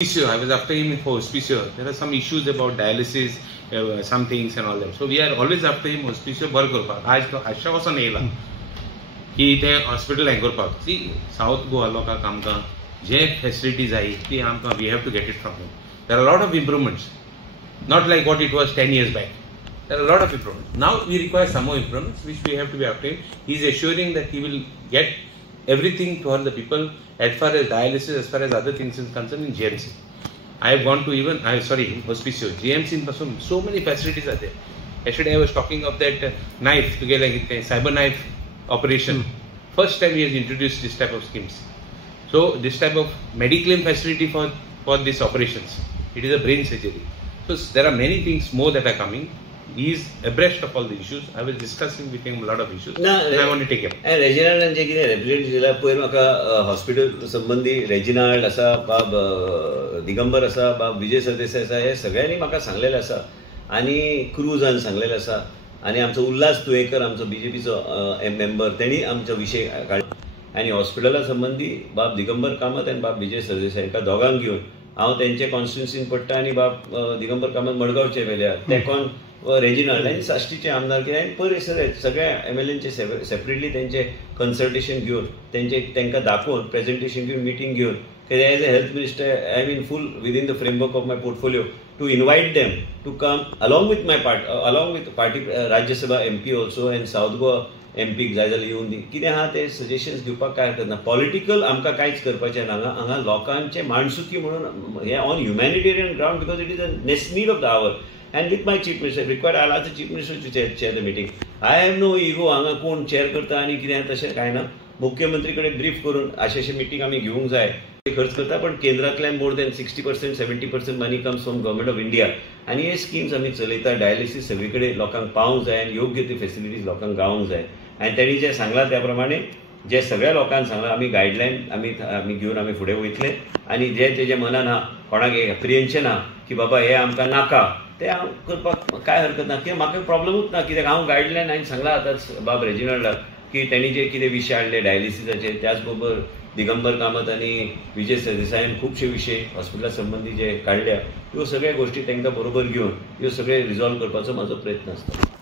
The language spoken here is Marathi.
I was after him for hospicio. There are some issues about dialysis, some things and all that. So we are always after him hospicio बर करपाक. आज तो आशा वचून येयला की ते हॉस्पिटल हें करपाक. सी साउथ गोवा लोकांक आमकां जे फॅसिलिटी जाय ती आमकां we have to get it from him. There are lot of improvements, not like what it was 10 years back. There are a lot of improvements. Now we require some more improvements, which we have to be after him. He is assuring that he will get everything for the people as far as dialysis, as far as other things is concerned in GMC. I have gone to even, hospicio. GMC in Pasum, so many facilities are there. Yesterday I was talking of that knife, together with cyber knife operation. First time he has introduced this type of schemes. So this type of mediclaim facility for these operations. It is a brain surgery. So there are many things more that are coming. He is abreast of all the issues. I was discussing with him a lot of issues. And I want to take him. And Reginald जे कितें represent केला पयर म्हाका हॉस्पिटल संबंधी रेजिनाल्ड आसा, बाब दिगंबर आसा, बाब विजय सरदेसाय आसा, हे सगळ्यांनी म्हाका सांगलेले आसा आनी क्रूजान सांगलेले आसा आनी आमचो उल्हास तुयेकर आमचो बीजेपीचो मेंबर तेणी आमचो विशय काडला आनी हॉस्पिटला संबंधी बाब दिगंबर कामत आनी बाब विजय सरदेसाय हांकां दोगांक घेवन हांव तेंचे कॉन्स्टिट्युन्सीन पडटा आनी बाब दिगंबर कामत मडगांवचे वेल्यार तेकोन रेजिनाल्ड आनी साश्टीचे आमदार कितें आनी पयर सगळ्या एमएलएंचे सेपरेटली तेंचे कन्सल्टेशन घेवन तेंकां दाखोवन प्रेजेंटेशन घेवन मिटींग घेवन as a health minister I mean full within the framework of my portfolio to invite them to come along with party Rajya Sabha MP also and south Goa MP जाय जाल्यार येवन दी कितें आहा ते सजेशन्स दिवपाक काय हरकत ना. पॉलिटिकल आमकां कांयच करपाचें ना. हांगा लोकांचे माणसुकी म्हणून हे on humanitarian ground because it is a need of the hour. And with my chief minister, required I'll ask the chief minister to chair the meeting. I have no ego. हांगा कोण चेअर करता आनी कितें तशें कांय ना. मुख्यमंत्री कडेन ब्रीफ करून अशें मीटिंग आमी घेवंक जाय. खर्च करता पण केंद्रांतल्यान more than 60% 70% money comes from government of India आनी हे स्किम्स आमी चलयता. डायलिसीस सगळे कडेन लोकांक पावंक जाय आनी योग्य ती फॅसिलिटीज लोकांक गावंक जाय. आनी तेणी जें सांगलां त्या प्रमाणे जे सगळ्या लोकांक सांगलां आमी गायडलायन आमी घेवन आमी फुडें वयतले आनी जे तेजे मनान आहा कोणाक एप्रिहेन्शन आहा की बाबा हे आमकां नाका ते हांव करपाक काय हरकत ना. कित्याक म्हाका प्रॉब्लमूच ना. कित्याक हांव गायडलायन हांवें सांगलां आतांच बाब रेजिनाल्डाक की तेणी जे कितें विशय हाडले डायलिसिसाचे त्याच बरोबर दिगंबर कामत आनी विजय सरदेसायान खुबशे विशय हॉस्पिटला संबंधी जे काडल्या ह्यो सगळ्या गोश्टी तांकां बरोबर घेवन ह्यो सगळे रिजॉल्व करपाचो म्हाजो प्रयत्न आसता.